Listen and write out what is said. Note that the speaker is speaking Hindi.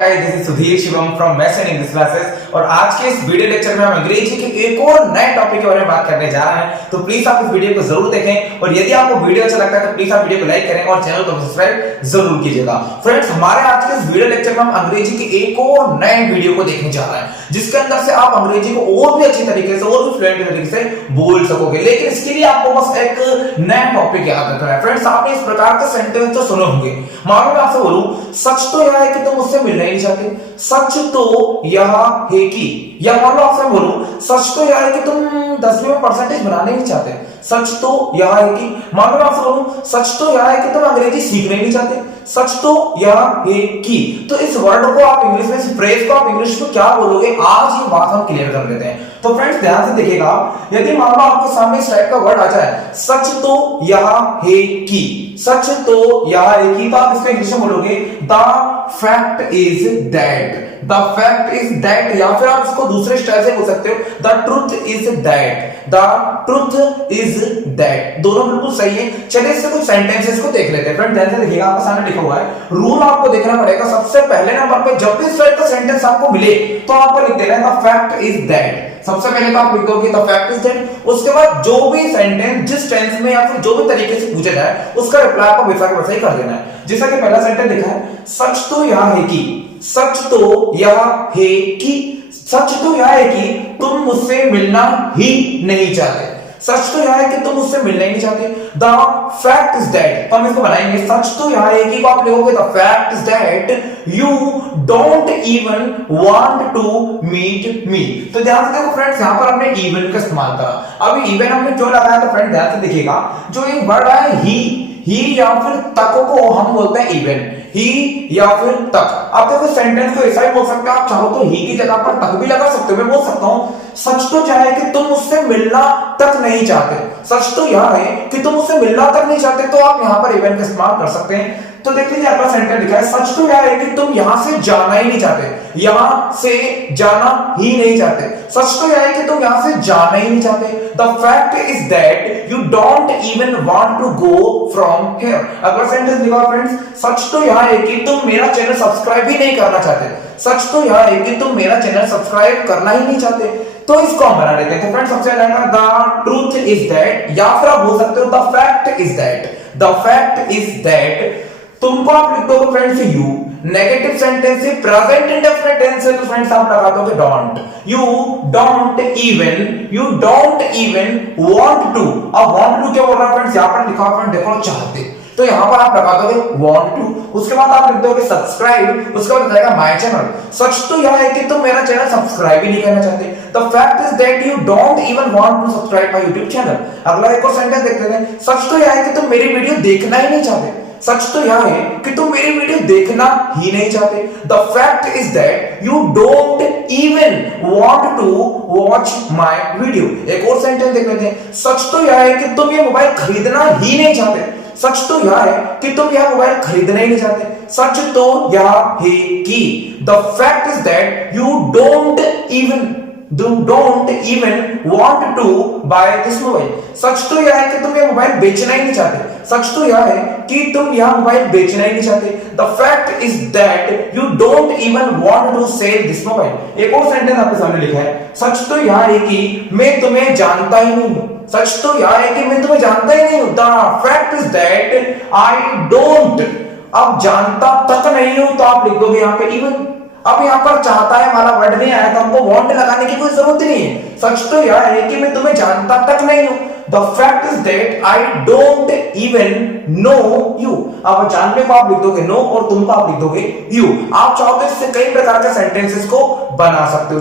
Hi, this is Sudhir Shivam from maths and English classes और आज के इस वीडियो लेक्चर में हम अंग्रेजी के एक और नए टॉपिक के बारे में बात करने जा रहे हैं। तो प्लीज आप इस वीडियो को जरूर देखें और यदि आपको वीडियो अच्छा लगता है तो प्लीज आप वीडियो को लाइक करें और चैनल को सब्सक्राइब जरूर कीजिएगा। फ्रेंड्स, हमारे आज के इस वीडियो लेक्चर में हम अंग्रेजी के एक और नए वीडियो को देखने जा रहे हैं जिसके अंदर से आप अंग्रेजी को और भी अच्छी तरीके से और भी फ्लुएंट तरीके से बोल सकोगे। लेकिन इसके लिए आपको बस एक नया टॉपिक याद रखना है। फ्रेंड्स, आपने इस प्रकार के सेंटेंस तो सुने होंगे। मानो मैं आपसे बोलूं, सच तो यह है कि तुम मुझसे मिलना ही नहीं चाहते। सच तो यह है कि, या मान लो आपसे बोलूं, सच तो यह है कि तुम 10वीं में परसेंटेज बनाने नहीं चाहते। सच तो यह है कि, मान लो आपसे बोलूं, सच तो यह है कि तुम अंग्रेजी सीखने नहीं चाहते। सच तो यह है कि, तो इस वर्ड को आप इंग्लिश में, इस फ्रेज को आप इंग्लिश में क्या बोलोगे, आज ये बात हम क्लियर कर लेते हैं। तो फ्रेंड्स, ध्यान से देखिएगा, यदि मान लो आपके सामने इस टाइप का वर्ड आ जाए, सच तो यह है कि, सच तो यह है कि, तो आप इसको इंग्लिश में बोलोगे the fact is that. The fact is that, या फिर आप इसको दूसरे स्टाइल से बोल सकते हो, the truth is that. The truth is that, दोनों बिल्कुल सही है। चलिए इससे कुछ सेंटेंसेस को देख लेते हैं। फ्रेंड, ध्यान से देखिएगा, आपके सामने लिखा हुआ है, रूल आपको देखना पड़ेगा। सबसे पहले नंबर पे जब भी इस टाइप का सेंटेंस आपको मिले तो आपको लिख देना है द फैक्ट इज दैट। सबसे पहले तो आप लिखोगे द फैक्ट इज दैट। उसके बाद जो भी सेंटेंस जिस टेंस में या फिर जो भी तरीके से पूछा जाए उसका रिप्लाई आपको वैसा का वैसा ही कर देना है। जैसा कि पहला सेंटेंस लिखा है, सच तो यह है कि, सच तो यह है कि, सच तो यह है कि तुम मुझसे मिलना ही नहीं चाहते। सच तो यह है कि तुम मुझसे मिलना ही नहीं चाहते। द फैक्ट इज दैट, तो हम इसको बनाएंगे, सच तो यह है कि, आप लिखोगे the fact is that you don't even want to meet me. तो ध्यान से देखो फ्रेंड्स, यहां पर हमने इवन का इस्तेमाल करा। अब इवन हमने क्यों लगाया, तो फ्रेंड ध्यान से देखिएगा, जो एक वर्ड है ही या फिर तक को हम बोलते हैं इवन, ही या फिर तक। आप देखो सेंटेंस को ऐसा ही बोल सकते हो, आप चाहो तो ही की जगह पर तक भी लगा सकते हो। मैं बोल सकता हूं, सच तो चाहे कि तुम मुझसे मिलना तक नहीं चाहते। सच तो यह है कि तुम मुझसे मिलना तक नहीं चाहते, तो आप यहां पर इवन का इस्तेमाल कर सकते हैं। तो देख लीजिए, अगला सेंटेंस लिखा है, सच तो यह है कि तुम यहां से जाना ही नहीं चाहते। यहां से जाना ही नहीं चाहते। सच तो यह है कि तुम यहां से जाना ही नहीं चाहते। The fact is that you don't even want to go from here. अगला सेंटेंस लिखा फ्रेंड्स, सच तो यह है कि तुम मेरा चैनल सब्सक्राइब ही नहीं करना चाहते। सच तो यह है कि तुम मेरा चैनल सब्सक्राइब करना ही नहीं चाहते। तो इसको हम बना लेते हैं। तो फ्रेंड्स, सबसे पहले द ट्रूथ इज दैट, या फिर आप बोल सकते हो the fact is that. The fact is that, तुमको आप लिख दोगे फ्रेंड्स यू। नेगेटिव सेंटेंस से प्रेजेंट इंडेफिनिट टेंस है, तो फ्रेंड्स आप लगा दोगे don't. You don't even want to. अब वांट टू क्या बोल रहा है फ्रेंड्स, यहां पर लिखा हुआ फ्रेंड देखो चाहते, तो यहां पर आप लगा दोगे वांट टू। उसके बाद आप लिख दोगे सब्सक्राइब, उसके बाद बताएगा माय चैनल। सच तो यह है कि तुम मेरा चैनल सब्सक्राइब ही नहीं करना चाहते। The fact is that you don't even want to subscribe my YouTube channel. अगला एक और सेंटेंस देखते हैं, सच तो यह है कि तुम मेरी वीडियो देखना ही नहीं चाहते। सच तो यह है कि तुम मेरी वीडियो देखना ही नहीं चाहते। The fact is that you don't even want to watch my video. एक और सेंटेंस देख लेते हैं, सच तो यह है कि तुम ये मोबाइल खरीदना ही नहीं चाहते। सच तो यह है कि तुम यह मोबाइल खरीदना ही नहीं चाहते। सच तो यह है कि, the fact is that you don't even want to buy this mobile. सच तो यह है कि तुम यह मोबाइल बेचना ही नहीं चाहते। सच तो यह है कि तुम यह मोबाइल बेचना ही नहीं चाहते। The fact is that you don't even want to sell this mobile. एक और सेंटेंस आपके सामने लिखा है, सच तो यह है कि मैं तुम्हें जानता ही नहीं हूं। सच तो यह है कि मैं तुम्हें जानता ही नहीं हूं। The fact is that I don't, अब जानता तक नहीं हूं, तो आप लिख दोगे यहां पे इवन। अब यहां पर चाहता है वाला वर्ड नहीं आया, तो हमको वांट लगाने की कोई जरूरत नहीं है। सच तो यह है कि मैं तुम्हें जानता तक नहीं हूं। The fact is that I don't even know you. अब जानने को आप लिख दोगे नो और तुमको आप लिख दोगे यू। आप चाहो तो इससे कई प्रकार के सेंटेंसेस को बना सकते हो।